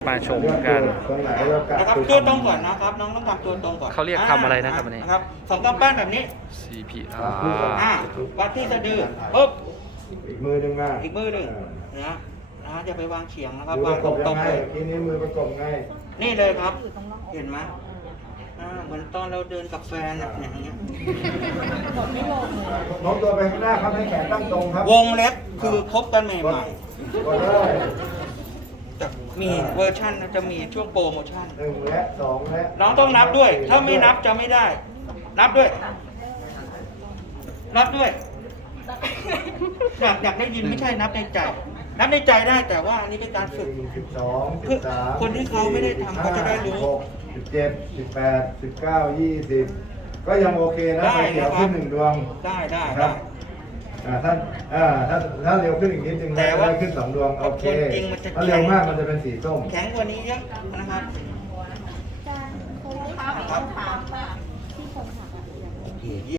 มาชมกันตรงไหนเรากัดนะครับตัวตรงก่อนนะครับน้องต้องทำตัวตรงก่อนเขาเรียกทำอะไรนะครับอันนี้นะครับสองกำปั้นแบบนี้ CPR วัดที่สะดือปุ๊บอีกมือหนึ่งมาอีกมือหนึ่งนะจะไปวางเฉียงนะครับมือวาปงระกตบรยังงไงๆเลยทีนี้มือประกบไงนี่เลยครับ เห็นไหมเหมือนตอนเราเดินกับแฟนอย่างเงี้ยโน้มตัวไปข้างหน้าครับให้แขนตั้งตรงครับวงเล็บคือคบกันใหม่กดเลยๆจะมีเวอร์ชันจะมีช่วงโปรโมชั่น 1 และ 2 และน้องต้องนับด้วย ถ้าไม่นับจะไม่ได้ นับด้วย นับด้วย อยากได้ยินไม่ใช่นับในใจ นับในใจได้แต่ว่าอันนี้เป็นการฝึก 12 คือคนที่เขาไม่ได้ทำเขาจะได้รู้ 17 18 19 20 ก็ยังโอเคนะได้ไฟเขียวนะครับขึ้น1 ดวงได้ครับถ้าเร็วขึ้นอีกนิดนึงแต่นะว่าได้ขึ้น2 ดวงโอเคคนจริงมันจะถ้าเร็วมากมันจะเป็นสีส้มแข็งกว่านี้เยอะนะครับการโค้งขาครับขา